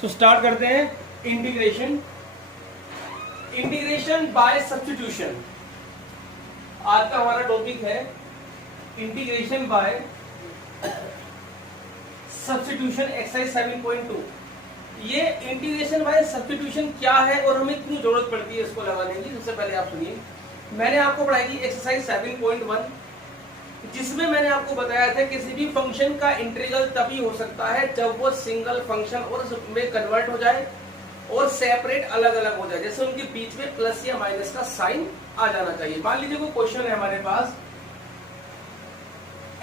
So start करते हैं integration. Integration by substitution आज का हमारा टॉपिक है। Integration by substitution exercise 7.2। ये इंटीग्रेशन बाय सब्स्टिट्यूशन क्या है और हमें क्यों जरूरत पड़ती है इसको लगाने की। सबसे पहले आप सुनिए, मैंने आपको पढ़ाई की एक्सरसाइज 7.1 जिसमें मैंने आपको बताया था किसी भी फंक्शन का इंटीग्रल तभी हो सकता है जब वो सिंगल फंक्शन और में कन्वर्ट हो जाए और सेपरेट अलग अलग हो जाए, जैसे उनके बीच में प्लस या माइनस का साइन आ जाना चाहिए। मान लीजिए कोई क्वेश्चन है हमारे पास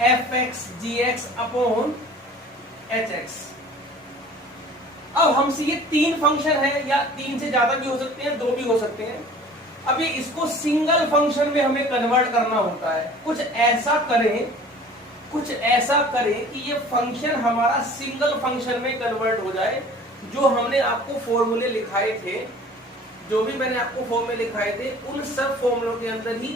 fx gx अपॉन hx। अब हमसे ये तीन फंक्शन है या तीन से ज्यादा भी हो सकते हैं, दो भी हो सकते हैं। अब ये इसको सिंगल फंक्शन में हमें कन्वर्ट करना होता है। कुछ ऐसा करें कि ये फंक्शन हमारा सिंगल फंक्शन में कन्वर्ट हो जाए। जो हमने आपको फॉर्मूले लिखाए थे, जो भी मैंने आपको फॉर्मूले लिखाए थे, उन सब फॉर्मूलों के अंदर ही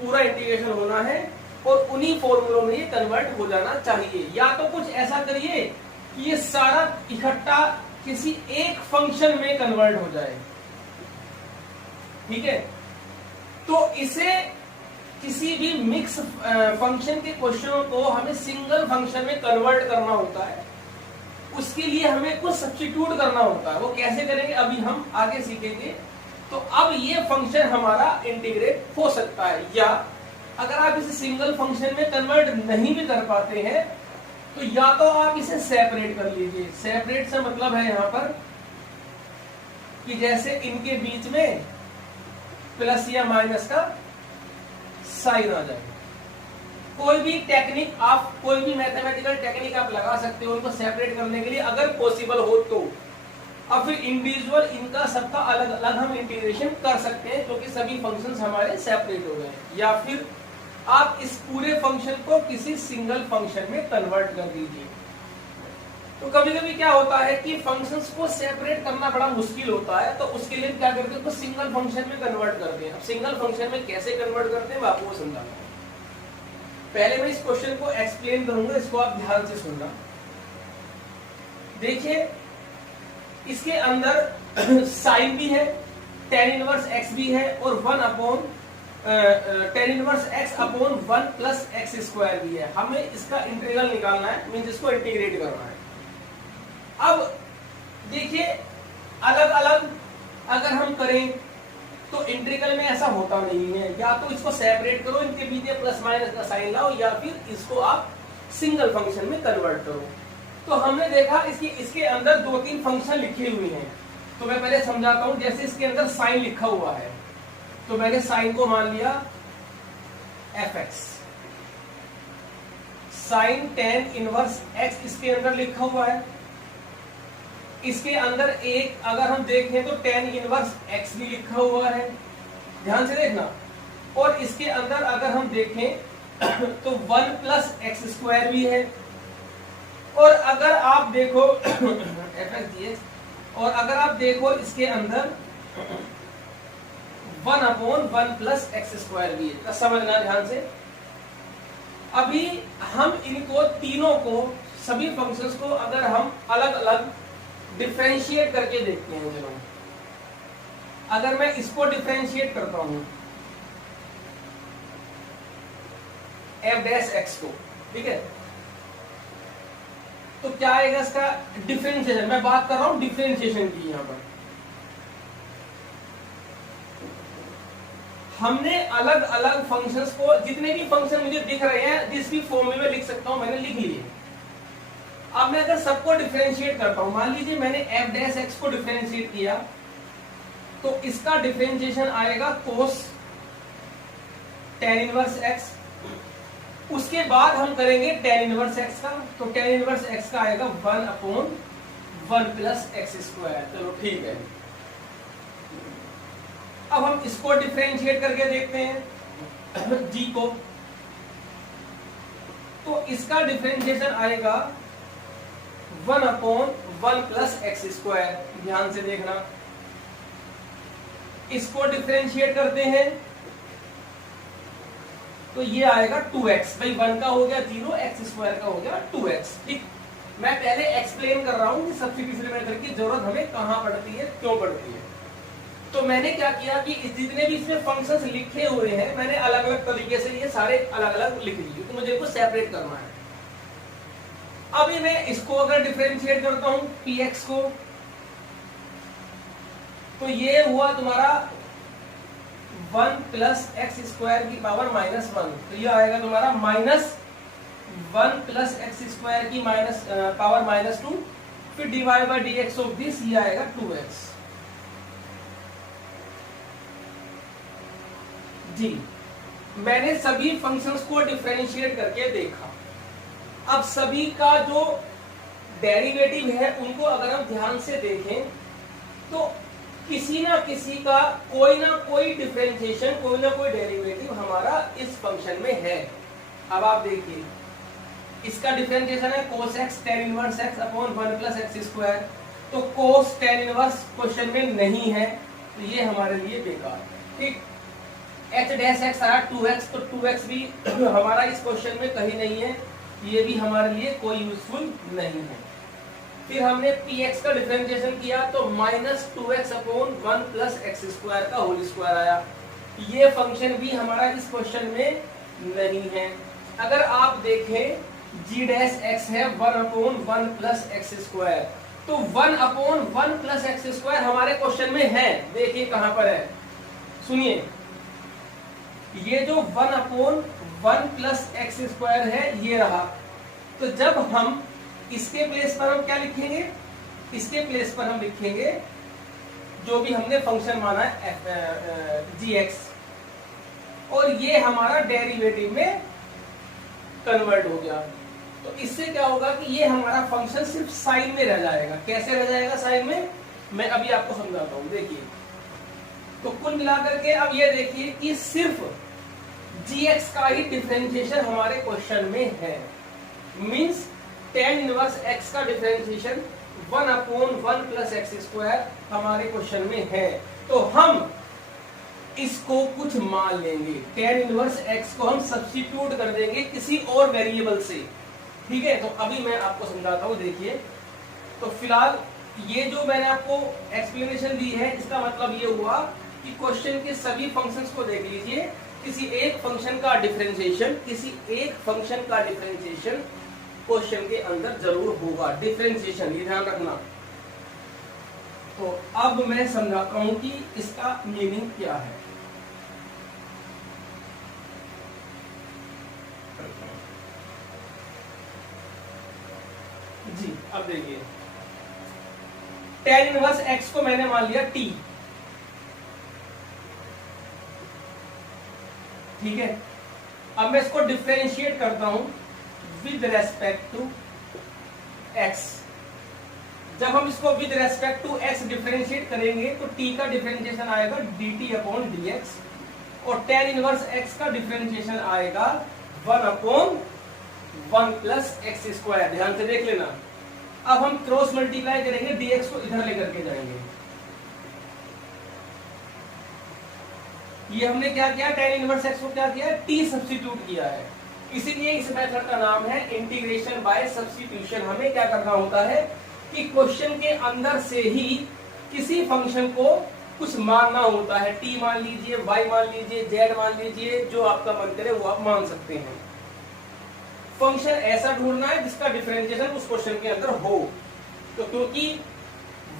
पूरा इंटीग्रेशन होना है और उन्हीं फॉर्मूलों में ये कन्वर्ट हो जाना चाहिए। या तो कुछ ऐसा करिए कि ये सारा इकट्ठा किसी एक फंक्शन में कन्वर्ट हो जाए, ठीक है। तो इसे किसी भी मिक्स फंक्शन के क्वेश्चनों को हमें सिंगल फंक्शन में कन्वर्ट करना होता है। उसके लिए हमें कुछ सब्स्टिट्यूट करना होता है। वो कैसे करेंगे अभी हम आगे सीखेंगे। तो अब ये फंक्शन हमारा इंटीग्रेट हो सकता है, या अगर आप इसे सिंगल फंक्शन में कन्वर्ट नहीं भी कर पाते हैं तो या तो आप इसे सेपरेट कर लीजिए। सेपरेट से मतलब है यहां पर कि जैसे इनके बीच में प्लस या माइनस का साइन आ जाए। कोई भी टेक्निक आप, कोई भी मैथमेटिकल टेक्निक आप लगा सकते हो उनको सेपरेट करने के लिए, अगर पॉसिबल हो तो। अब फिर इंडिविजुअल इनका सबका अलग अलग हम इंटीग्रेशन कर सकते हैं क्योंकि सभी फंक्शंस हमारे सेपरेट हो गए। या फिर आप इस पूरे फंक्शन को किसी सिंगल फंक्शन में कन्वर्ट कर दीजिए। तो कभी कभी क्या होता है कि फंक्शंस को सेपरेट करना बड़ा मुश्किल होता है, तो उसके लिए क्या करते हैं, तो सिंगल फंक्शन में कन्वर्ट करते हैं। अब सिंगल फंक्शन में कैसे कन्वर्ट करते हैं मैं आपको समझाता हूं। पहले मैं इस क्वेश्चन को एक्सप्लेन करूंगा, इसको आप ध्यान से सुनना। देखिए इसके अंदर साइन भी है, tan इनवर्स x भी है और 1 upon tan inverse x upon 1 plus x square भी है। हमें इसका इंटीग्रल निकालना है, मींस इसको इंटीग्रेट करना है। अब देखिए अलग अलग अगर हम करें तो इंटीग्रल में ऐसा होता नहीं है। या तो इसको सेपरेट करो, इनके बीच में प्लस माइनस का साइन लाओ, या फिर इसको आप सिंगल फंक्शन में कन्वर्ट करो। तो हमने देखा इसके अंदर दो तीन फंक्शन लिखे हुए हैं। तो मैं पहले समझाता हूं। जैसे इसके अंदर साइन लिखा हुआ है तो मैंने साइन को मान लिया fx। Sine tan inverse x इसके अंदर लिखा हुआ है। इसके अंदर एक अगर हम देखें तो tan इनवर्स x भी लिखा हुआ है, ध्यान से देखना। और इसके अंदर अगर हम देखें तो 1 प्लस एक्स स्क्वायर भी है। और अगर आप देखो और अगर आप देखो इसके अंदर 1 अपॉन 1 प्लस एक्स स्क्वायर भी है। तो समझना ध्यान से। अभी हम इनको तीनों को, सभी फंक्शंस को अगर हम अलग अलग डिफरेंशिएट करके देखते हैं। चलो अगर मैं इसको डिफरेंशिएट करता हूं f डैश x को, ठीक है, तो क्या आएगा इसका डिफरेंशिएशन। मैं बात कर रहा हूं डिफरेंशिएशन की। यहां पर हमने अलग अलग फंक्शंस को, जितने भी फंक्शन मुझे दिख रहे हैं जिस भी फॉर्मूले में लिख सकता हूं मैंने लिख लिए। अब मैं अगर सबको डिफरेंशिएट करता हूं, मान लीजिए मैंने f डैश x को डिफरेंशिएट किया तो इसका डिफरेंशिएशन आएगा cos tan इनवर्स x। उसके बाद हम करेंगे tan इनवर्स x का, तो tan इनवर्स x का आएगा 1 अपॉन 1 प्लस एक्स स्क्वायर। चलो ठीक है। अब हम इसको डिफरेंशिएट करके देखते हैं g को, तो इसका डिफरेंशिएशन आएगा 1 अपॉन 1 प्लस एक्स स्क्वायर। ध्यान से देखना, इसको डिफरेंशिएट करते हैं तो ये आएगा 2x। भाई 1 का हो गया 0, एक्स स्क्वायर का हो गया 2x। ठीक, मैं पहले एक्सप्लेन कर रहा हूं कि सब्स्टिट्यूशन मेथड की जरूरत हमें कहां पड़ती है, क्यों पड़ती है। तो मैंने क्या किया कि जितने भी इसमें फंक्शंस लिखे हुए हैं मैंने अलग अलग तरीके से ये सारे अलग अलग लिख लिए, तो मुझे इनको सेपरेट करना है। अभी मैं इसको अगर डिफरेंशिएट करता हूं px को, तो ये हुआ तुम्हारा 1 प्लस एक्स स्क्वायर की पावर -1, तो ये आएगा तुम्हारा -1 प्लस एक्स स्क्वायर की पावर -2, फिर divide by dx of this, ये आएगा 2x। जी, मैंने सभी फंक्शंस को डिफरेंशिएट करके देखा। अब सभी का जो डेरिवेटिव है उनको अगर हम ध्यान से देखें तो किसी ना किसी का कोई ना कोई डिफरेंशिएशन, कोई ना कोई डेरिवेटिव हमारा इस फंक्शन में है। अब आप देखिए, इसका डिफरेंशिएशन है cos x tan inverse x upon 1 plus x square, तो cos tan इनवर्स क्वेश्चन में नहीं है, तो ये हमारे लिए बेकार है। ठीक, h डैश x आया 2x, तो 2x भी हमारा इस क्वेश्चन में कहीं नहीं है, ये भी हमारे लिए कोई यूजफुल नहीं है। फिर हमने px का डिफरेंशिएशन किया तो -2x upon 1 plus x square का होल स्क्वायर आया, ये फंक्शन भी हमारा इस क्वेश्चन में नहीं है। अगर आप देखें g डैश x है 1 अपॉन 1 प्लस एक्स स्क्वायर, तो 1 अपॉन 1 प्लस एक्स स्क्वायर हमारे क्वेश्चन में है, देखिए कहां पर है, सुनिए, ये जो 1 अपॉन 1 प्लस एक्स स्क्वायर है ये रहा। तो जब हम इसके प्लेस पर हम क्या लिखेंगे, इसके प्लेस पर हम लिखेंगे जो भी हमने फंक्शन माना है gx, और ये हमारा डेरिवेटिव में कन्वर्ट हो गया। तो इससे क्या होगा कि ये हमारा फंक्शन सिर्फ साइन में रह जाएगा। कैसे रह जाएगा साइन में, मैं अभी आपको समझाता हूं। देखिए, तो कुल मिलाकर के अब ये देखिए कि सिर्फ gx का ही डिफरेंशिएशन हमारे क्वेश्चन में है, मींस tan इनवर्स x का differentiation 1 upon 1 plus x square हमारे क्वेश्चन में है। तो हम इसको कुछ मान लेंगे, tan इनवर्स x को हम सब्स्टिट्यूट कर देंगे किसी और वेरिएबल से। ठीक है, तो अभी मैं आपको समझाता हूं। देखिए, तो फिलहाल ये जो मैंने आपको एक्सप्लेनेशन दी है, इसका मतलब ये हुआ कि क्वेश्चन के सभी फंक्शंस को देख लीजिए, किसी एक फंक्शन का डिफरेंशिएशन, किसी एक फंक्शन का डिफरेंशिएशन क्वेश्चन के अंदर जरूर होगा। डिफरेंशिएशन, ये ध्यान रखना। तो अब मैं समझाता हूं कि इसका मीनिंग क्या है। जी, अब देखिए, tan इनवर्स x को मैंने मान लिया t, ठीक है। अब मैं इसको डिफरेंशिएट करता हूं विद रेस्पेक्ट टू x। जब हम इसको with respect to x differentiate करेंगे तो t का डिफरेंशिएशन आएगा dt अपॉन dx, और tan इनवर्स x का डिफरेंशिएशन आएगा 1 अपॉन 1 प्लस एक्स स्क्वायर। ध्यान से देख लेना। अब हम क्रॉस मल्टीप्लाई करेंगे, dx को इधर लेकर के जाएंगे। ये हमने क्या किया, tan इनवर्स x को क्या किया, t सब्स्टिट्यूट किया है। इसीलिए इस मेथड का नाम है इंटीग्रेशन बाय सब्स्टिट्यूशन। हमें क्या करना होता है कि क्वेश्चन के अंदर से ही किसी फंक्शन को कुछ मानना होता है। t मान लीजिए, y मान लीजिए, z मान लीजिए, जो आपका मन करे वो आप मान सकते हैं। फंक्शन ऐसा ढूंढना है जिसका डिफरेंशिएशन उस क्वेश्चन के अंदर हो। तो क्योंकि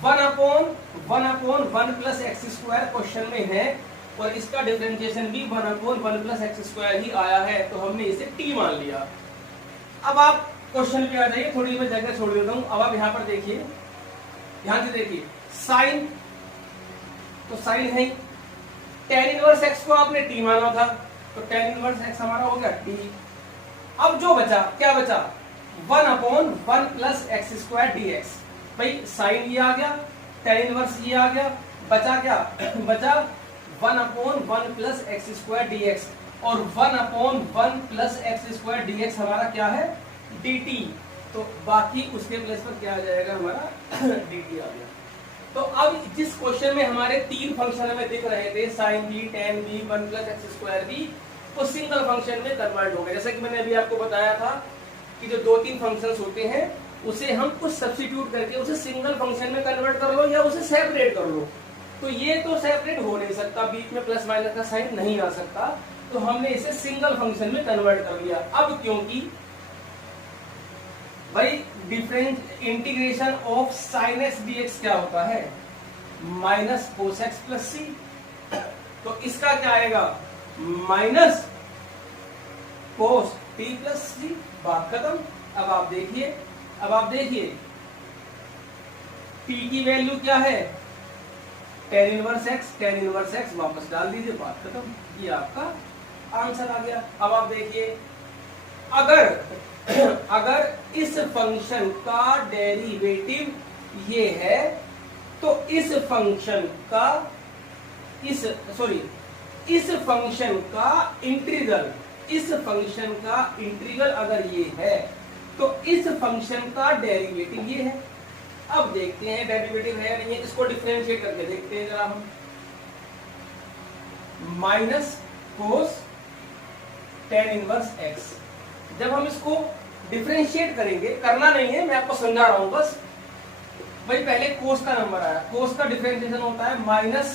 1 upon 1 plus x square question में है और इसका डिफरेंशिएशन भी 1 अपॉन 1 प्लस एक्स स्क्वायर ही आया है, तो हमने इसे t मान लिया। अब आप क्वेश्चन पे आ जाइए, थोड़ी मैं जगह छोड़ देता हूं। अब आप यहां पर देखिए, ध्यान से देखिए, साइन, तो साइन है, tan इनवर्स x को आपने t माना था, तो tan इनवर्स x हमारा हो गया t। अब जो बचा, क्या बचा, 1 upon 1 plus x square dx। भाई साइन ये आ गया, tan इनवर्स ये आ गया, बचा क्या, बचा 1 upon 1 plus x square dx, और 1 upon 1 plus x square dx हमारा क्या है, dt। तो बाकी उसके प्लेस पर क्या आ जाएगा, हमारा dt आ गया। तो अब जिस क्वेश्चन में हमारे तीन फंक्शन हमें दिख रहे थे, sine b, tan b, 1 plus x square b, वो सिंगल फंक्शन में कन्वर्ट हो गए। जैसे कि मैंने अभी आपको बताया था कि जो 2-3 फंक्शंस होते हैं उसे हम कुछ सब्स्टिट्यूट करके उसे सिंगल फंक्शन में कन्वर्ट कर लो या उसे सेपरेट कर लो। तो ये तो सेपरेट हो नहीं सकता, बीच में प्लस माइनस का साइन नहीं आ सकता, तो हमने इसे सिंगल फंक्शन में कन्वर्ट कर लिया। अब क्योंकि भाई difference integration of sine x dx क्या होता है, minus cos x plus c, तो इसका क्या आएगा minus cos t plus c, बात खत्म। अब आप देखिए टी की वैल्यू क्या है, टेन इनवर्स एक्स वापस डाल दीजिए, बात खत्म, ये आपका आंसर आ गया। अब आप देखिए अगर इस फंक्शन का डेरिवेटिव ये है तो इस फंक्शन का इंटीग्रल अगर ये है तो इस फंक्शन का डेरिवेटिव ये है। अब देखते हैं डेरिवेटिव है नहीं है, इसको डिफरेंशिएट करके देखते हैं जरा हम। Minus cos ten inverse x, जब हम इसको डिफरेंशिएट करेंगे, करना नहीं है, मैं आपको समझा रहा हूं बस। भाई पहले कोस का नंबर आया, कोस का डिफरेंशिएशन होता है माइनस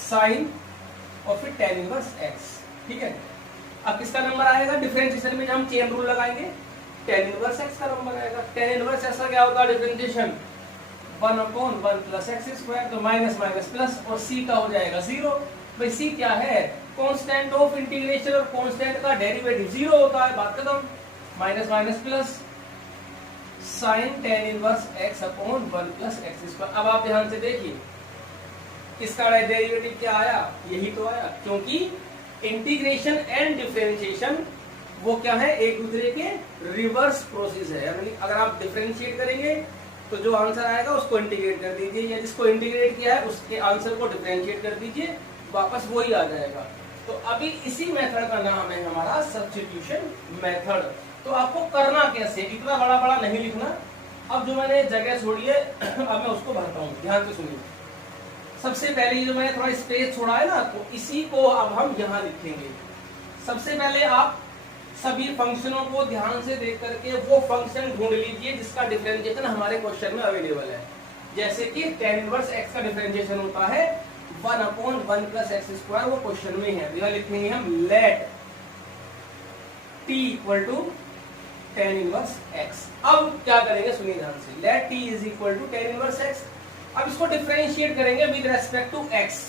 साइन और फिर टेन इनवर्स एक्स, ठीक है। अब किसका नंबर आएगा डिफरेंशिएशन में, जब हम चेन रूल लगाएंगे टेन इनवर्स एक्स का नंबर आएगा। टेन इनवर्स एक्स का क्या होगा डिफरेंशिएशन, 1/1 प्लस एक्स स्क्वायर, तो माइनस माइनस प्लस, और सी का हो जाएगा 0। भाई सी क्या है, कांस्टेंट ऑफ इंटीग्रेशन, और कांस्टेंट का डेरिवेटिव 0 होता है, बात खत्म। Minus minus plus sign ten inverse x upon 1 plus x square. अब आप ध्यान से देखिए इसका डेरिवेटिव क्या आया, यही तो आया, क्योंकि इंटीग्रेशन एंड डिफरेंशिएशन वो क्या है, एक दूसरे के रिवर्स प्रोसेस है। यानी अगर आप डिफरेंशिएट करेंगे तो जो आंसर आएगा उसको इंटीग्रेट कर दीजिए, या जिसको इंटीग्रेट किया है उसके आंसर को डिफरेंशिएट कर दीजिए, वापस वही आ जाएगा। तो अभी इसी मेथड का नाम है हमारा सब्स्टिट्यूशन मेथड। तो आपको करना कैसे, इतना बड़ा बड़ा नहीं लिखना। अब जो मैंने जगह छोड़ी है अब मैं उसको भरता हूँ, ध्यान से सुनिए। सबसे पहले जो मैंने थोड़ा स्पेस छोड़ा है ना, तो इसी को अब हम यहाँ लिखेंगे। सबसे पहले आप सभी फंक्शनों को ध्यान से देख करके वो फंक्शन ढूंढ लीजिए जिसका डिफरेंशिएशन हमारे क्वेश्चन में अवेलेबल है। जैसे कि टेन इनवर्स एक्स का डिफरेंशिएशन होता है 1/1 प्लस एक्स स्क्वायर, वो क्वेश्चन में है। यह लिखेंगे हम let t equal to tan inverse x. अब क्या करेंगे सुनिए ध्यान से, let t is equal to tan inverse x. अब इसको डिफरेंशिएट करेंगे विद रेस्पेक्ट टू x।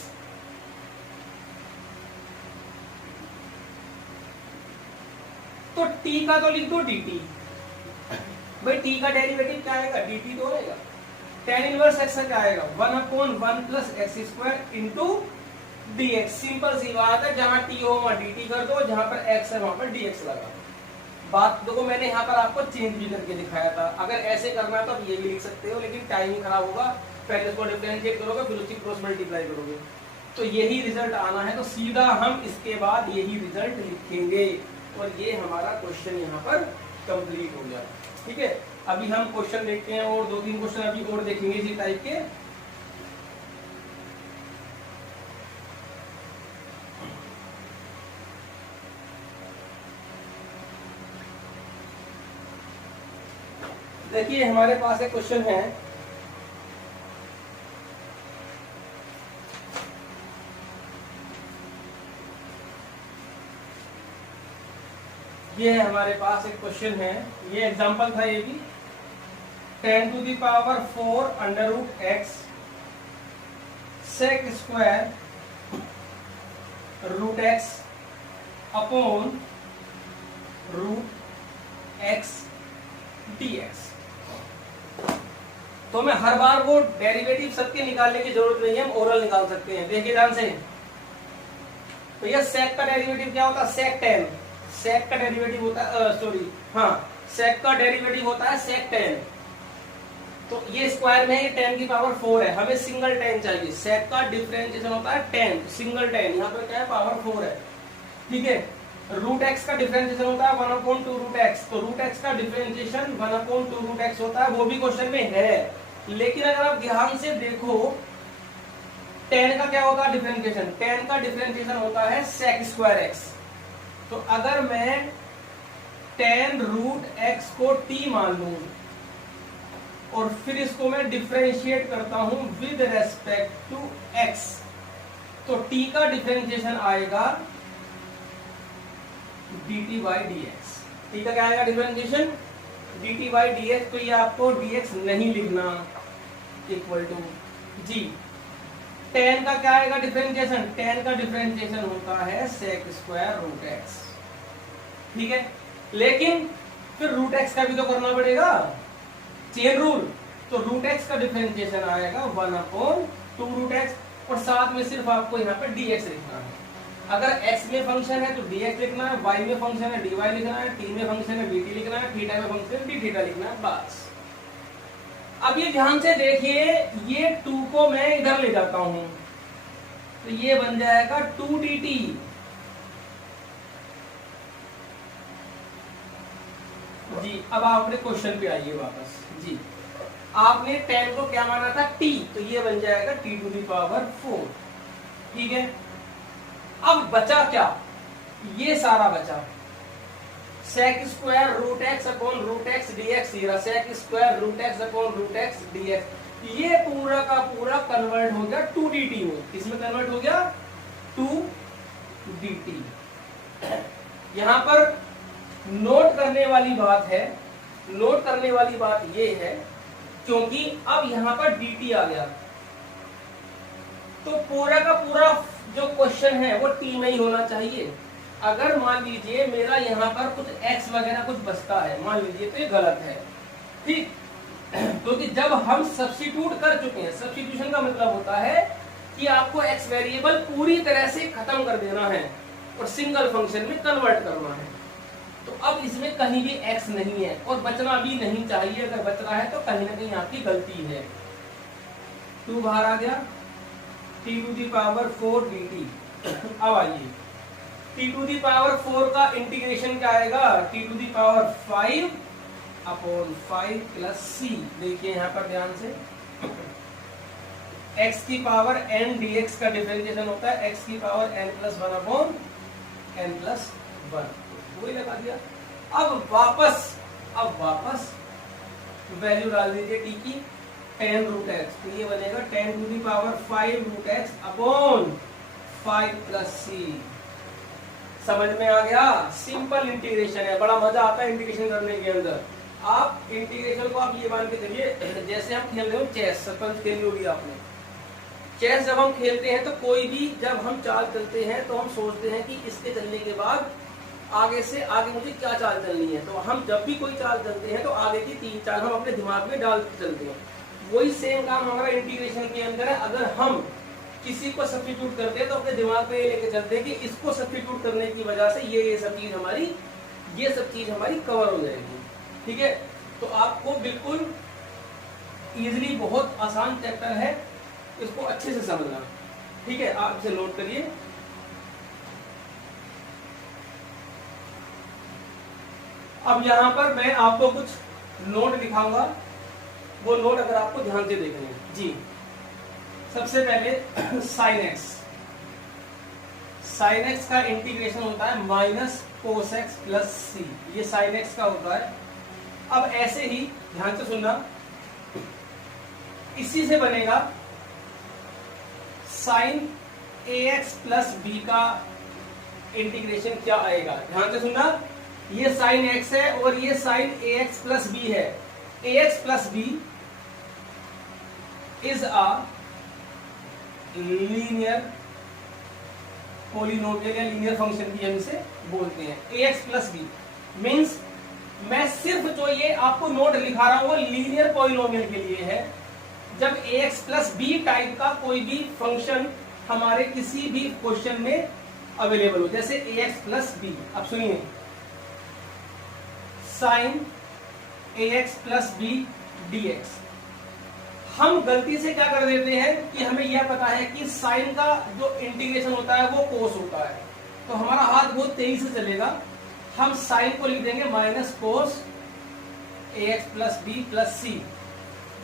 तो t का तो लिख दो dt, भाई t का डेरिवेटिव क्या आएगा, dt तो आएगा। टेन इनवर्स x का क्या आएगा, 1/1 plus x square into dx। Simple सी बात है, जहां t हो वहां dt कर दो, जहां पर x है वहां पर dx लगा। बात देखो मैंने यहाँ पर आपको चेंज भी करके दिखाया था। अगर ऐसे करना है तो आप ये भी लिख सकते हो, लेकिन टाइम ही खराब होगा। पहले इसको डिफरेंशिएट करोगे फिर उसकी क्रॉस मल्टीप्लाई करोगे, तो यही रिजल्ट आना है। तो सीधा हम इसके बाद यही रिजल्ट लिखेंगे और ये हमारा क्वेश्चन यहाँ पर कंप्लीट हो गया, ठीक है। अभी हम क्वेश्चन देखते हैं और 2-3 क्वेश्चन अभी और देखेंगे इसी टाइप के। देखिए हमारे पास एक क्वेश्चन है, ये हमारे पास एक क्वेश्चन है, ये एग्जांपल था ये भी। 10 to the power 4 under root x sec square root x upon root x dx। तो मैं हर बार वो डेरिवेटिव सबके निकालने की जरूरत नहीं है, हम ओरल निकाल सकते हैं। देखिए ध्यान से, तो ये सेक का डेरिवेटिव क्या होता है, सेक टेन। सेक का डेरिवेटिव होता है सेक का डेरिवेटिव होता है सेक टेन। तो ये स्क्वायर में 10 की पावर 4 है, हमें सिंगल टेन चाहिए। सेक का डिफरेंशिएशन होता है 10, सिंगल टेन, यहाँ पर क्या है पावर 4 है, ठीक है। रूट एक्स का डिफरेंशिएशन होता है 1/2 रूट एक्स। तो रूट एक्स का डिफरेंशिएशन 1/2 रूट एक्स होता है, वो भी क्वेश्चन में है। लेकिन अगर आप ध्यान से देखो 10 का क्या होता है डिफरेंशिएशन, 10 का डिफरेंशिएशन होता है सेक स्क्वायर एक्स। तो अगर मैं tan रूट x को t मान लूं और फिर इसको मैं डिफरेंशिएट करता हूं विद रेस्पेक्ट टू x, तो t का डिफरेंशिएशन आएगा dt बाई dx। t का क्या आएगा डिफरेंशिएशन? dt by dx। तो ये आपको dx नहीं लिखना, इक्वल टू जी। tan का क्या आएगा डिफरेंशिएशन? tan का डिफरेंशिएशन होता है sec स्क्वायर रूट x, ठीक है। लेकिन फिर रूट x का भी तो करना पड़ेगा, चेन रूल। तो रूट x का डिफरेंशिएशन आएगा 1/2 रूट x, और साथ में सिर्फ आपको यहाँ पे dx लिखना है। अगर x में फंक्शन है तो dx लिखना है, y में फंक्शन है dy लिखना है, t में फंक्शन है dt लिखना है, थीटा में फंक्शन है d थीटा लिखना है, बस। अब ये ध्यान से देखिए, ये 2 को मैं इधर ले जाता हूं तो ये बन जाएगा 2 dt। जी अब आप अपने क्वेश्चन पे आइए वापस। जी आपने tan को क्या माना था? t, तो ये बन जाएगा t टू द पावर 4, ठीक है। अब बचा क्या? ये सारा बचा sec square root x upon root x dx, sec square root x upon root x dx। ये पूरा का पूरा कन्वर्ट हो गया 2 dt में। किसमें कन्वर्ट हो गया? 2 dt। यहां पर नोट करने वाली बात है, नोट करने वाली बात ये है, क्योंकि अब यहां पर dt आ गया तो पूरा का पूरा जो क्वेश्चन है वो t में ही होना चाहिए। अगर मान लीजिए मेरा यहाँ पर कुछ x वगैरह कुछ बचता है, मान लीजिए, तो ये गलत है, ठीक। क्योंकि जब हम सब्स्टिट्यूट कर चुके हैं, सब्स्टिट्यूशन का मतलब होता है कि आपको x वेरिएबल पूरी तरह से खत्म कर देना है और सिंगल फंक्शन में कन्वर्ट करना है। तो अब इसमें कहीं भी x नहीं है और बचना भी नहीं चाहिए। अगर बच रहा है तो कहीं ना कहीं आपकी गलती है। 2 बाहर आ गया, t to the power 4 dt। अब आइए t टू दी पावर 4 का इंटीग्रेशन क्या आएगा? t to the power 5 upon 5 plus c। देखिए यहाँ पर ध्यान से, x की पावर n dx का डिफरेंशिएशन होता है x की power n plus 1 upon n plus 1, वही लगा दिया। अब वापस वैल्यू डाल दीजिए t की, tan रूट x, तो ये बनेगा tan to the power 5 root x upon 5 plus c। समझ में आ गया? सिंपल इंटीग्रेशन है, बड़ा मजा आता है इंटीग्रेशन करने के अंदर। आप इंटीग्रेशन को आप ये मान के चलिए, जैसे हम खेल रहे हो चेस, सरपंच खेली होगी आपने। चेस जब हम खेलते हैं तो कोई भी जब हम चाल चलते हैं तो हम सोचते हैं कि इसके चलने के बाद आगे से आगे मुझे क्या चाल चलनी है। तो हम जब भी कोई चाल चलते हैं तो आगे की 3 चाल हम अपने दिमाग में डाल के चलते हैं। वही सेम काम हमारा इंटीग्रेशन के अंदर है। अगर हम किसी को सब्स्टिट्यूट करते हैं तो अपने दिमाग में ये लेके चलते हैं कि इसको सब्स्टिट्यूट करने की वजह से ये सब चीज हमारी कवर हो जाएगी, ठीक है। तो आपको बिल्कुल इजीली, बहुत आसान चैप्टर है, इसको अच्छे से समझना, ठीक है। आप इसे नोट करिए। अब यहाँ पर मैं आपको कुछ नोट दिखाऊंगा, वो नोट अगर आपको ध्यान से देखने हैं। जी सबसे पहले साइन एक्स का इंटीग्रेशन होता है माइनस कोस एक्स प्लस सी, ये साइन एक्स का होता है। अब ऐसे ही ध्यान से सुनना, इसी से बनेगा sign a x plus B का इंटीग्रेशन क्या आएगा। ध्यान से सुनना, ये साइन एक्स है और ये sine a x plus b है। A x plus b is a linear polynomial या लीनियर फंक्शन भी हम इसे बोलते हैं। A x plus b means, मैं सिर्फ जो ये आपको नोट लिखा रहा हूं वो लीनियर पॉलिनोमियल के लिए है। जब ए एक्स प्लस बी टाइप का कोई भी फंक्शन हमारे किसी भी क्वेश्चन में अवेलेबल हो, जैसे ए एक्स प्लस बी। अब सुनिए, sine a x plus b d x. हम गलती से क्या कर देते हैं कि हमें यह पता है कि साइन का जो इंटीग्रेशन होता है वो कोस होता है, तो हमारा हाथ बहुत तेजी से चलेगा। हम साइन को लिख देंगे माइनस कोस ए एक्स प्लस बी प्लस सी,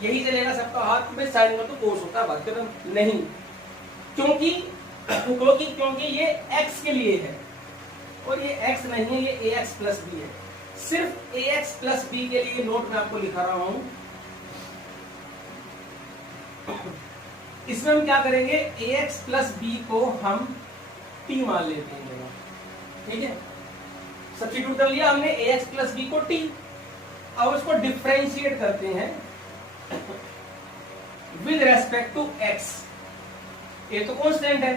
यही चलेगा सबका हाथ में। साइन में तो कोस होता है, बात करें नहीं, क्योंकि ये x के लिए है और ये x नहीं है, ये ए एक्स प्लस बी है। सिर्फ ax प्लस बी के लिए नोट मैं आपको लिखा रहा हूं। इसमें हम क्या करेंगे, ax प्लस बी को हम t मान लेते हैं, ठीक है। सब्स्टिट्यूट कर लिया हमने ax प्लस बी को t। अब इसको डिफरेंशिएट करते हैं विद रेस्पेक्ट टू x। ये तो कांस्टेंट है,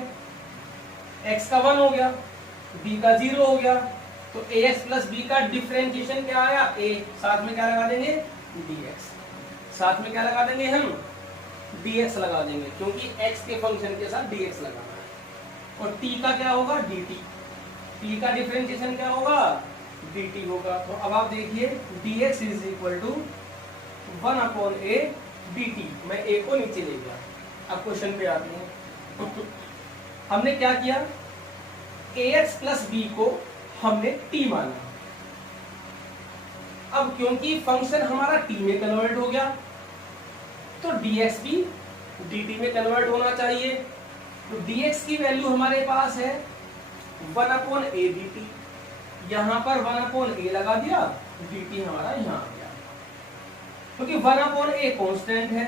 x का 1 हो गया, b का 0 हो गया, तो ax प्लस b का डिफरेंशिएशन क्या आया, a, साथ में क्या लगा देंगे, dx, साथ में क्या लगा देंगे हम, dx लगा देंगे, क्योंकि x के फंक्शन के साथ dx लगाना है। और t का क्या होगा, dt, t का डिफरेंशिएशन क्या होगा, dt होगा। तो अब आप देखिए dx is equal to 1 upon a dt। मैं a को नीचे ले गया। अब क्वेश्चन पे आते हैं। हमने क्या किया, ax प्लस b को हमने t माना। अब क्योंकि फंक्शन हमारा t में कन्वर्ट हो गया, तो dx भी dt में कन्वर्ट होना चाहिए। तो dx की वैल्यू हमारे पास है 1 अपॉन a dt। यहां पर 1 अपॉन a लगा दिया, dt हमारा यहां आ गया, क्योंकि 1 अपॉन a कांस्टेंट है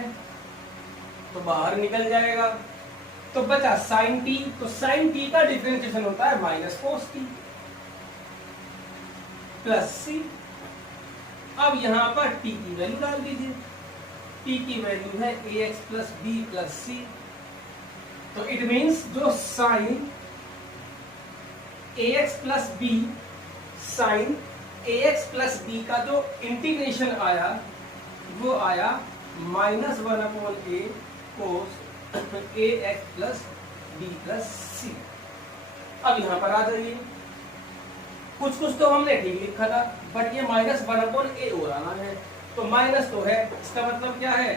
तो बाहर निकल जाएगा। तो बचा साइन t, तो साइन t का डिफरेंशिएशन होता है माइनस कोस t प्लस c। अब यहां पर t की वैल्यू डाल दीजिए, t की वैल्यू है ax plus b plus c। तो इट मीन्स जो sine ax plus b, sine ax plus b का जो इंटीग्रेशन आया वो आया minus 1 upon a cos ax plus b plus c। अब यहां पर आ जाइए, कुछ तो हमने ठीक लिखा था, बट ये माइनस 1 अपॉन a हो रहा है, तो माइनस तो है, इसका मतलब क्या है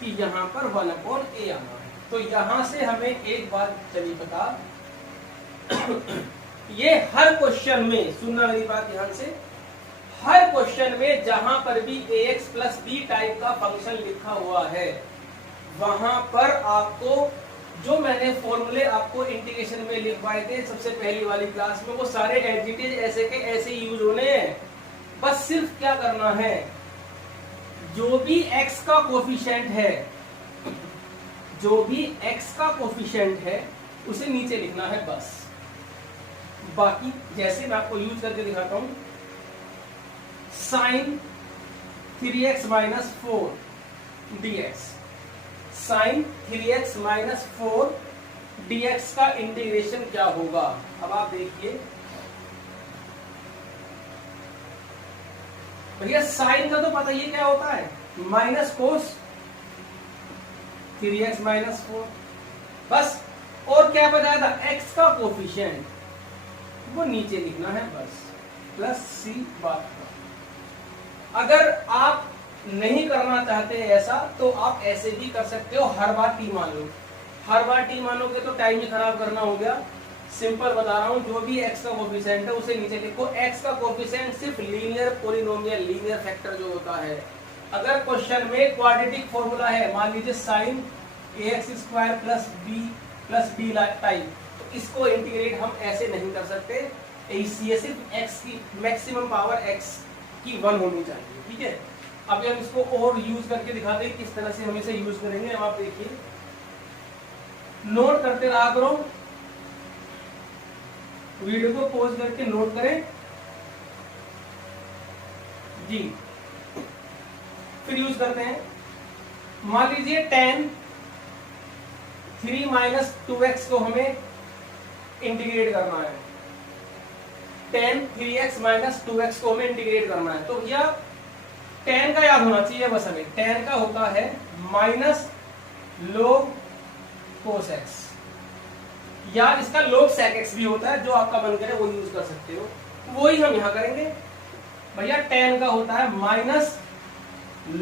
कि यहां पर 1 अपॉन a आना है। तो यहां से हमें एक बात चली पता, ये हर क्वेश्चन में सुनना मेरी बात ध्यान से, हर क्वेश्चन में जहां पर भी ax प्लस b टाइप का फंक्शन लिखा हुआ है, वहां पर आपको जो मैंने फॉर्मूले आपको इंटीग्रेशन में लिखवाए थे सबसे पहली वाली क्लास में, वो सारे एडजेक्टिव ऐसे के ऐसे यूज होने हैं। बस सिर्फ क्या करना है, जो भी x का कोफिशिएंट है, जो भी x का कोफिशिएंट है उसे नीचे लिखना है बस। बाकी जैसे मैं आपको यूज करके दिखाता हूं, sine 3x minus 4 dx, sine 3x minus 4 dx का इंटीग्रेशन क्या होगा। अब आप देखिए भैया, साइन का तो पता ही क्या होता है, माइनस कोस 3x माइनस 4, बस। और क्या बताया था, x का कोफिशिएंट वो नीचे लिखना है बस, प्लस c बात। अगर आप नहीं करना चाहते ऐसा तो आप ऐसे भी कर सकते हो, हर बार t मान लो। हर बार t मानोगे तो टाइम ही खराब करना हो गया। सिंपल बता रहा हूं, जो भी x का कोफिशिएंट है उसे नीचे लिखो। x का कोफिशिएंट सिर्फ लीनियर पॉलिनोमियल, लीनियर फैक्टर जो होता है। अगर क्वेश्चन में क्वाड्रेटिक फॉर्मूला है, मान लीजिए sine ax square plus b type, तो इसको इंटीग्रेट हम ऐसे नहीं कर सकते। ये सिर्फ x की मैक्सिमम पावर x की 1 होनी चाहिए, ठीक है। अभी हम इसको और यूज करके दिखाते हैं किस तरह से हम इसे यूज करेंगे। अब आप देखिए, नोट करते रहा करो, वीडियो को पॉज करके नोट करें जी। फिर यूज करते हैं, मान लीजिए tan 3 माइनस 2x को हमें इंटीग्रेट करना है, tan 3x माइनस 2x को हमें इंटीग्रेट करना है। तो भैया tan का याद होना चाहिए बस हमें, tan का होता है माइनस log cos x, या इसका log sec x भी होता है, जो आपका मन करे वो यूज कर सकते हो। वो ही हम यहां करेंगे भैया। tan का होता है minus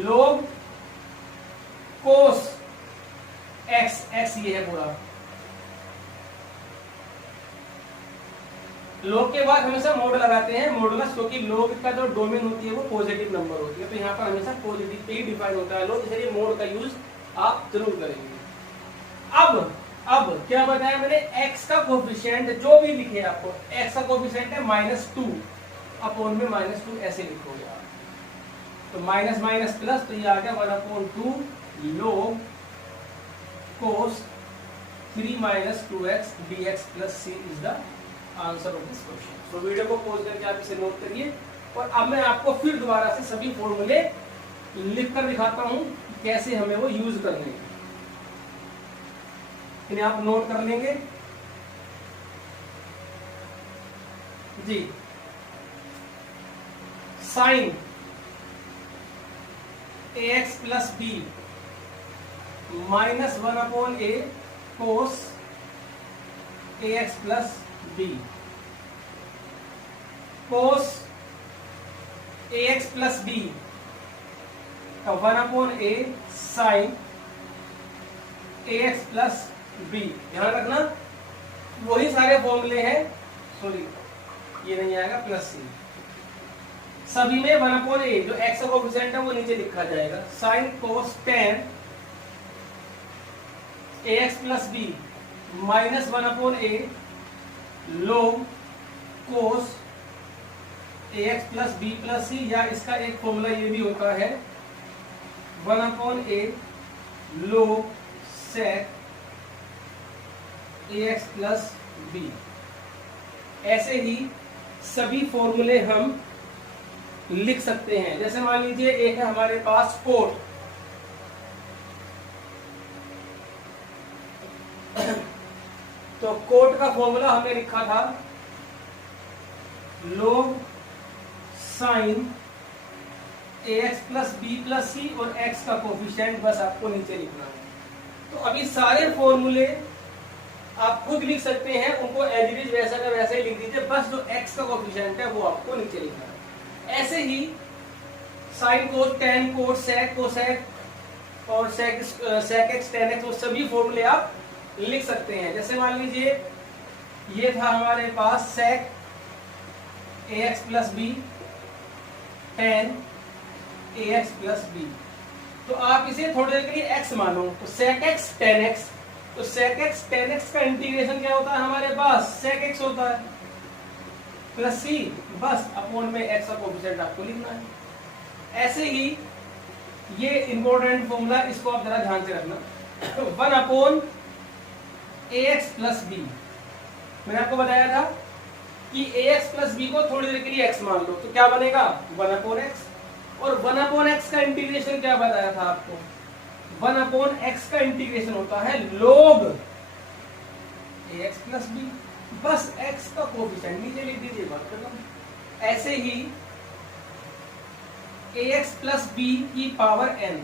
log cos x, x ये है पूरा। log के बाद हमेशा मोड लगाते हैं, मॉडुलस, क्योंकि log का जो डोमेन होती है वो पॉजिटिव नंबर होती है, तो यहाँ पर हमेशा पॉजिटिव पे ही डिफाइन होता है log, इसलिए मोड का यूज आप जरूर करेंगे। अब क्या बताया मैंने, x का कोफिशिएंट जो भी लिखे आपको, x का कोफिशिएंट है -2। अपॉन में -2 ऐसे लिखोगे आप। तो माइनस माइनस प्लस, तो ये आ गया 1/2 log cos 3 - 2x dx plus c is the answer of this question. तो वीडियो को पॉज करके आप इसे नोट करिए, और अब मैं आपको फिर दोबारा से सभी फॉर्मूले लिखकर दिखाता हूं कैसे हमें वो यूज करने हैं। इन्हें आप नोट कर लेंगे जी। Sine ax plus b -1/a cos ax plus b, cos ax plus b का 1/a sin ax plus b। ध्यान रखना वही सारे फॉर्मूले हैं, सॉरी ये नहीं आएगा, प्लस सी सभी में 1/a, जो x का कोएफिशिएंट है वो नीचे लिखा जाएगा। sin cos tan ax plus b -1/a log cos ax plus b plus c, या इसका एक फॉर्मूला ये भी होता है 1/a log sec ax plus b। ऐसे ही सभी फॉर्मूले हम लिख सकते हैं। जैसे मान लीजिए एक है हमारे पास कोट, तो कोट का फॉर्मूला हमने लिखा था log sin ax plus b plus c, और x का कोफिशिएंट बस आपको नीचे लिखना है। तो अभी सारे फॉर्मूले आप खुद लिख सकते हैं, उनको एज इट इज वैसा का वैसे ही लिख दीजिए, बस जो x का कोफिशिएंट है वो आपको नीचे लिखना है। ऐसे ही साइन कोस tan कोस sec कोसेक और sec x tan x, वो सभी फॉर्मूले आप लिख सकते हैं। जैसे मान लीजिए ये था हमारे पास sec ax plus b tan ax plus b, तो आप इसे थोड़ी देर के लिए x मानो, तो sec x tan x, तो sec x tan x का इंटीग्रेशन क्या होता है हमारे पास, sec x होता है प्लस c, बस अपॉन में x का कोएफिशिएंट आपको लिखना है। ऐसे ही ये इंपॉर्टेंट फॉर्मूला, इसको आप जरा ध्यान से रखना, 1/ax प्लस b। मैंने आपको बताया था कि ax प्लस b को थोड़ी देर के लिए x मान लो, तो क्या बनेगा 1/x, और 1/x का इंटीग्रेशन क्या बताया था आपको, 1/x का इंटीग्रेशन होता है log ax प्लस b, बस x का कोफिशिएंट नीचे लिख दीजिए, बात खत्म। ऐसे ही ax प्लस b की पावर n,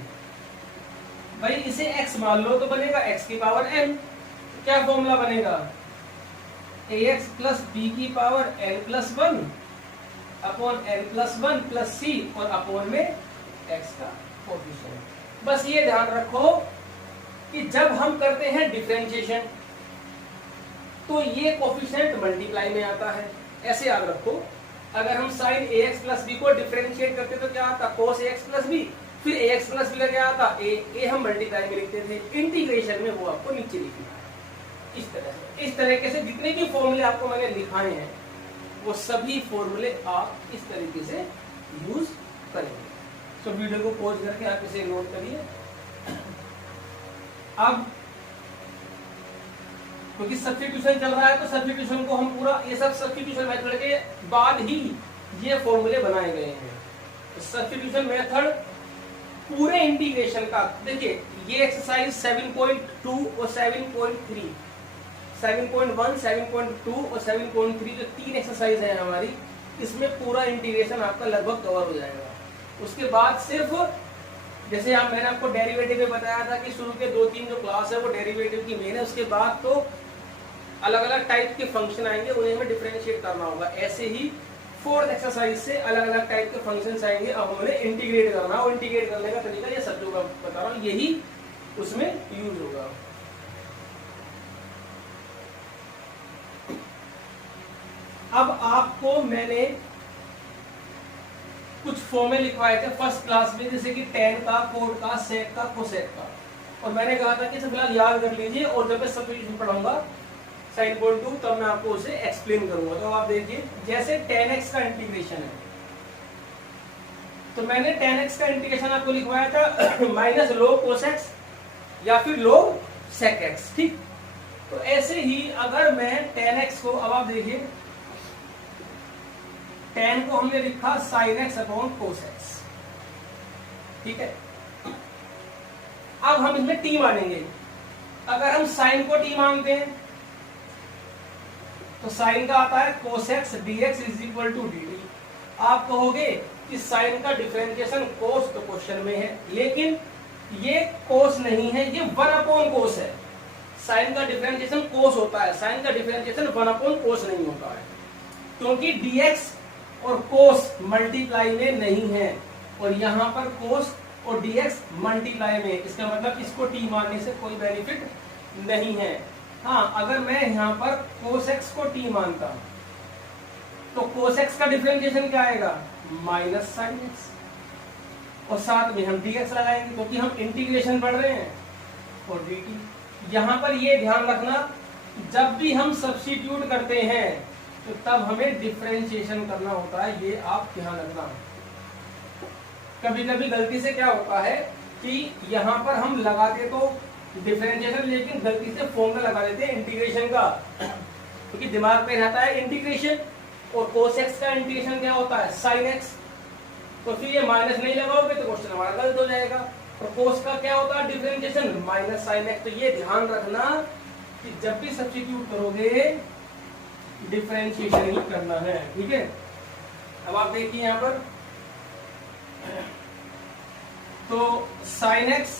भाई इसे x मान लो तो बनेगा x की पावर n, क्या फॉर्मूला बनेगा ax प्लस b की power n plus 1 upon n plus 1 plus c, और अपॉन में x का कोफिशिएंट। बस ये ध्यान रखो कि जब हम करते हैं डिफरेंशिएशन तो ये कोफिशिएंट मल्टीप्लाई में आता है, ऐसे याद रखो। अगर हम sin ax प्लस b को डिफरेंशिएट करते तो क्या आता, cos ax प्लस b, फिर ax प्लस b का क्या आता, a हम मल्टीप्लाई में लिखते थे, इंटीग्रेशन में वो आपको नीचे लिखना है। इस तरह से, इस तरीके से जितने भी फॉर्मूले आपको मैंने लिखाए हैं वो सभी फॉर्मूले आप इस तरीके से यूज करेंगे। तो वीडियो को पॉज करके आप इसे नोट करिए। अब क्योंकि सब्स्टिट्यूशन चल रहा है तो सब्स्टिट्यूशन को हम पूरा, ये सब सब्स्टिट्यूशन मेथड के बाद ही ये फॉर्मूले बनाए गए हैं। तो सब्स्टिट्यूशन मेथड पूरे इंटीग्रेशन का, देखिए ये एक्सरसाइज 7.2 और 7.3, 7.1, 7.2 और 7.3 जो 3 एक्सरसाइज है हमारी, इसमें पूरा इंटीग्रेशन आपका लगभग कवर हो जाएगा। उसके बाद सिर्फ जैसे मैंने आपको डेरिवेटिव में बताया था कि शुरू के 2-3 जो क्लास है वो डेरिवेटिव की मेन है, उसके बाद तो अलग अलग टाइप के फंक्शन आएंगे, उन्हें हमें डिफरेंशिएट करना होगा। ऐसे ही 4th एक्सरसाइज से अलग अलग टाइप के फंक्शंस आएंगे, अब हमें इंटीग्रेट करना है, और इंटीग्रेट करने का तरीका ये सब जो मैं बता रहा हूँ यही उसमें यूज होगा। अब आपको मैंने कुछ फॉर्मूले लिखवाए थे फर्स्ट क्लास में, जैसे कि tan का, कोट का, सेक का, कोसेक का, और मैंने कहा था कि इसे फिलहाल याद कर लीजिए, और जब मैं सब्स्टिट्यूशन पढ़ाऊंगा साइन पॉइंट 2, तब मैं आपको उसे एक्सप्लेन करूंगा। तो आप देखिए, जैसे tan x का इंटीग्रेशन है, तो मैंने tan x का इंटीग्रेशन आपको लिखवाया था माइनस log cos x या फिर log sec x, ठीक। तो ऐसे ही अगर मैं tan x को, अब आप देखिए tan को हमने लिखा sin x upon cos x, ठीक है। अब हम इसमें t मानेंगे। अगर हम sin को t मानते हैं तो sin का आता है cos x dx is equal to dt। आप कहोगे कि sin का डिफरेंशिएशन cos तो क्वेश्चन में है, लेकिन ये cos नहीं है, ये 1 अपॉन cos है। sin का डिफरेंशिएशन cos होता है, sin का डिफरेंशिएशन 1 अपॉन cos नहीं होता है, क्योंकि dx और cos मल्टीप्लाई में नहीं है, और यहां पर cos और dx मल्टीप्लाई में। इसका मतलब इसको t मानने से कोई बेनिफिट नहीं है। हाँ, अगर मैं यहां पर cos x को t मानता हूं तो cos x का डिफरेंशिएशन क्या आएगा, माइनस sin x, और साथ में हम dx लगाएंगे क्योंकि हम इंटीग्रेशन पढ़ रहे हैं, और dt। यहां पर ये ध्यान रखना, जब भी हम सब्स्टिट्यूट करते हैं तो तब हमें डिफरेंशिएशन करना होता है, ये आप ध्यान रखना। कभी कभी गलती से क्या होता है कि यहां पर हम लगाते तो डिफरेंशिएशन, लेकिन गलती से फॉर्मूला लगा देते हैं इंटीग्रेशन का, क्योंकि दिमाग में रहता है इंटीग्रेशन, और cos x का इंटीग्रेशन क्या होता है, sin x। तो फिर ये माइनस नहीं लगाओगे तो क्वेश्चन हमारा गलत हो जाएगा। और cos का क्या होता है डिफरेंशिएशन, माइनस sin x। तो ये ध्यान रखना कि जब भी सब्स्टिट्यूट करोगे डिफरेंशिएशन ही करना है, ठीक है। अब आप देखिए यहां पर, तो sin x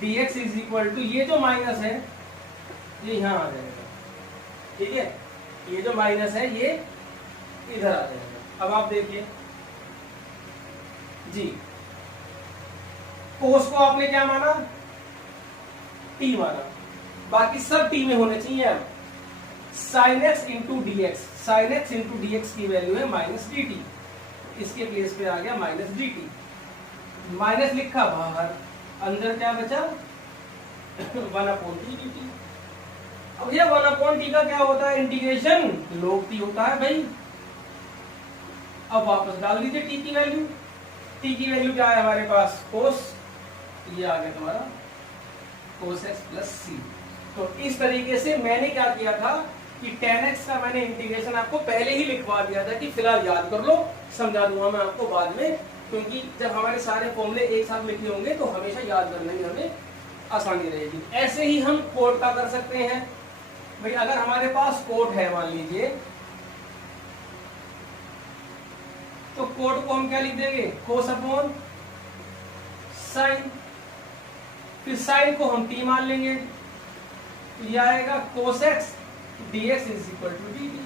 dx is equal to, ये जो माइनस है ये यहां आ जाएगा, ठीक है। ये जो माइनस है ये इधर आ जाएगा। अब आप देखिए जी, कोस को आपने क्या माना, t माना, बाकी सब t में होने चाहिए। अब sin x into D x, sine x into D x की वैल्यू है माइनस डी टी, इसके प्लेस पे आ गया माइनस डी टी। माइनस लिखा बाहर, अंदर क्या बचा 1 अपॉन टी डी टी। अब ये 1 अपॉन टी का क्या होता है, इंटीग्रेशन log t होता है भाई। अब वापस डाल दीजिए t की वैल्यू। t की वैल्यू क्या है हमारे पास, cos, ये आ गया तुम्हारा cos x प्लस c। तो इस तरीके से मैंने क्या किया था कि tan x का मैंने इंटीग्रेशन आपको पहले ही लिखवा दिया था कि फिलहाल याद कर लो, समझा दूंगा मैं आपको बाद में, क्योंकि जब हमारे सारे फॉर्मूले एक साथ लिखे होंगे तो हमेशा याद करने में हमें आसानी रहेगी। ऐसे ही हम कोड का कर सकते हैं भाई। अगर हमारे पास कोड है मान लीजिए, तो कोड को हम क्या लिख देंगे, कोस अपॉन साइन, फिर साइन को हम t मान लेंगे, तो यह आएगा cos x dx is equal to dt।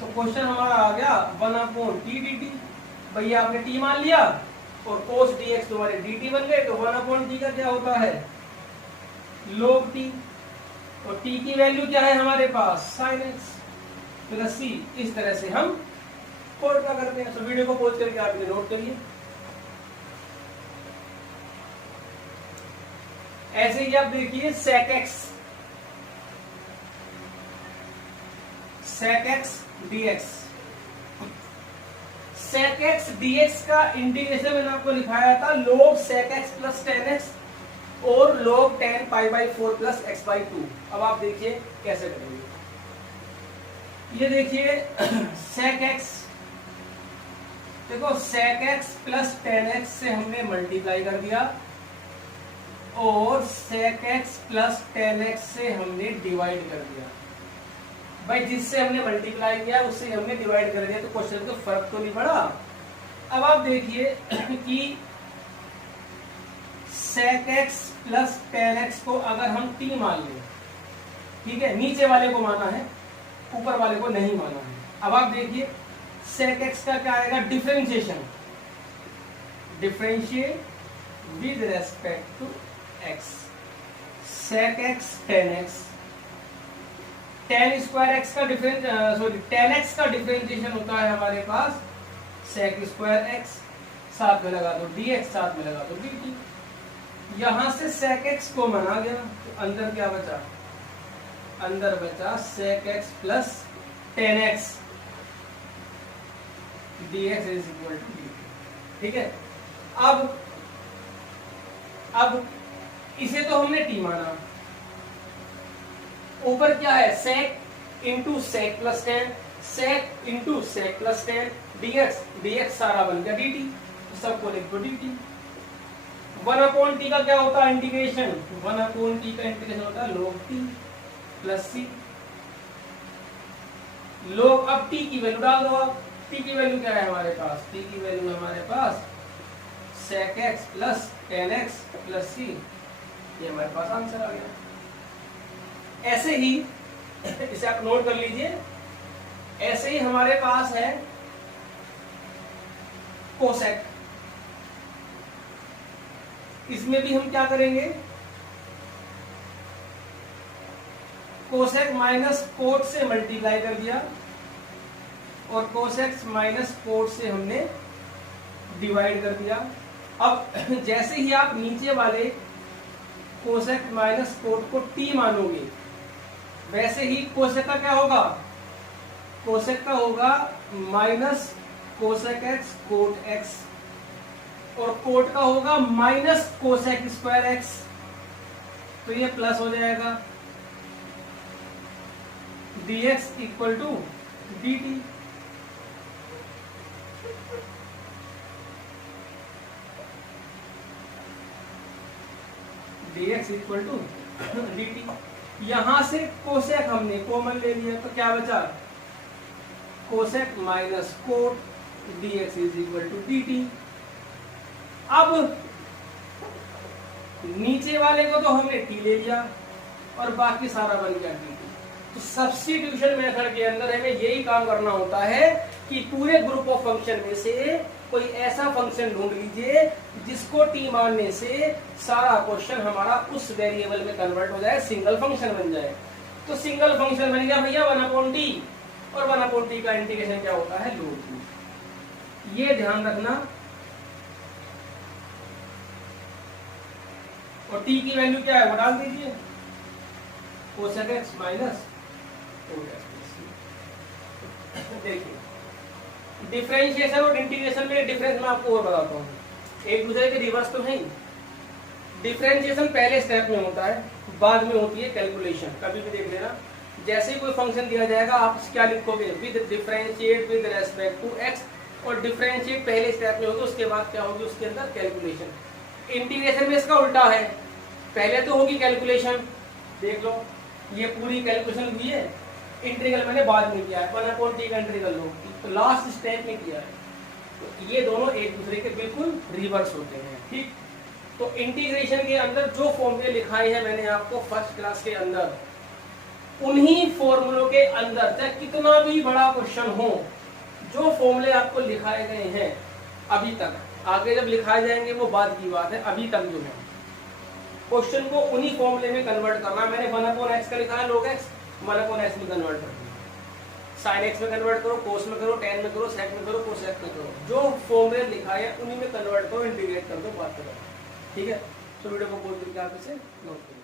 तो क्वेश्चन हमारा आ गया 1 अपॉन टी डी टी। भैया आपने t मान लिया और cos dx तुम्हारे dt बन गए, तो 1 अपॉन टी का क्या होता है, log t, और t की वैल्यू क्या है हमारे पास, sin x प्लस c। इस तरह से हम कोड का करते हैं। तो वीडियो को पॉज करके आप इसे नोट करिए। ऐसे ही आप देखिए sec x dx, sec x dx का इंटीग्रेशन मैंने आपको लिखाया था log sec x plus tan x और log tan pi by 4 plus x by 2। अब आप देखिए कैसे करेंगे। ये देखिए sec x, देखो sec x plus tan x से हमने मल्टीप्लाई कर दिया और sec x plus tan x से हमने डिवाइड कर दिया। भाई जिससे हमने मल्टीप्लाई किया उससे हमने डिवाइड कर दिया, तो क्वेश्चन का फर्क तो नहीं पड़ा। अब आप देखिए कि sec x plus tan x को अगर हम t मान लें, ठीक है, नीचे वाले को माना है, ऊपर वाले को नहीं माना है। अब आप देखिए sec x का क्या आएगा, differentiation, differentiate with respect to x, sec x tan x, tan square x का tan x का डिफरेंशिएशन होता है हमारे पास sec स्क्वायर x, साथ में लगा दो dx, साथ में लगा दो dt। यहां से sec x को माना गया तो अंदर क्या बचा, अंदर बचा sec x plus 10x dx is equal to dt। ठीक है, अब इसे तो हमने t माना, ऊपर क्या है sec into sec plus 10, sec into sec plus 10 dx सारा बन गया dt, सबको लिख दो dt। 1/t का क्या होता है इंटीग्रेशन, 1/t का इंटीग्रेशन होता है log t plus c log। अब t की वैल्यू डाल दो, आप t की वैल्यू क्या है हमारे पास, t की वैल्यू है हमारे पास sec x plus 10x plus c, ये हमारे पास आंसर आ गया। ऐसे ही इसे आप नोट कर लीजिए, ऐसे ही हमारे पास है कोसेक, इसमें भी हम क्या करेंगे, कोसेक माइनस कोट से मल्टीप्लाई कर दिया और कोसेक माइनस कोट से हमने डिवाइड कर दिया। अब जैसे ही आप नीचे वाले कोसेक माइनस कोट को t मानोगे, वैसे ही कोसेक का क्या होगा, कोसेक का होगा minus cosec x cot x, और कोट का होगा माइनस कोसेक स्क्वायर x, तो ये प्लस हो जाएगा dx equal to dt। dx equal to dt। यहां से कोसेक हमने कॉमन ले लिया, तो क्या बचा, cosec minus cot dx is equal to dt। अब नीचे वाले को तो हमने t ले लिया और बाकी सारा बन गया dt। तो सब्स्टिट्यूशन मेथड के अंदर हमें यही काम करना होता है कि पूरे ग्रुप ऑफ फंक्शन में से कोई ऐसा फंक्शन ढूंढ लीजिए जिसको t मानने से सारा क्वेश्चन हमारा उस वेरिएबल में कन्वर्ट हो जाए, सिंगल फंक्शन बन जाए। तो सिंगल फंक्शन बन गया भैया 1/t, और 1/t का इंटीग्रेशन क्या होता है, log t। ये ध्यान रखना, और t की वैल्यू क्या है वो डाल दीजिए, cosec x minus cot x। देखिए डिफरेंशिएशन और इंटीग्रेशन में डिफरेंस मैं आपको और बताता हूँ, एक दूसरे के रिवर्स तो नहीं। डिफरेंशिएशन पहले स्टेप में होता है, बाद में होती है कैलकुलेशन। कभी भी देख लेना, जैसे ही कोई फंक्शन दिया जाएगा आप क्या लिखोगे, with differentiate with respect to x, और डिफरेंशिएट पहले स्टेप में होगी, उसके बाद क्या होगी उसके अंदर कैलकुलेशन। इंटीग्रेशन में इसका उल्टा है, पहले तो होगी कैलकुलेशन, देख लो ये पूरी कैलकुलेशन हुई है, इंटीग्रल मैंने बाद में किया है, 1/t का इंटीग्रल लो तो लास्ट स्टेप में किया है। तो ये दोनों एक दूसरे के बिल्कुल रिवर्स होते हैं, ठीक। तो इंटीग्रेशन के अंदर जो फॉर्मूले लिखाए हैं मैंने आपको फर्स्ट क्लास के अंदर, उन्हीं फॉर्मूलों के अंदर चाहे कितना भी बड़ा क्वेश्चन हो, जो फॉर्मूले आपको लिखाए गए हैं अभी तक, आगे जब लिखाए जाएंगे वो बाद की बात है, अभी तक जो है क्वेश्चन को उन्हीं फॉर्मूले में कन्वर्ट करना। मैंने 1/x का लिखा है log x, 1/x में कन्वर्ट कर दिया, sin x में कन्वर्ट करो, cos में करो, tan में करो, sec में करो, cosec में करो, जो फॉर्मूले लिखा है उन्हीं में कन्वर्ट करो, इंटीग्रेट कर दो, बात करो, ठीक है। तो वीडियो को बहुत दूर के आप इसे नोट करो।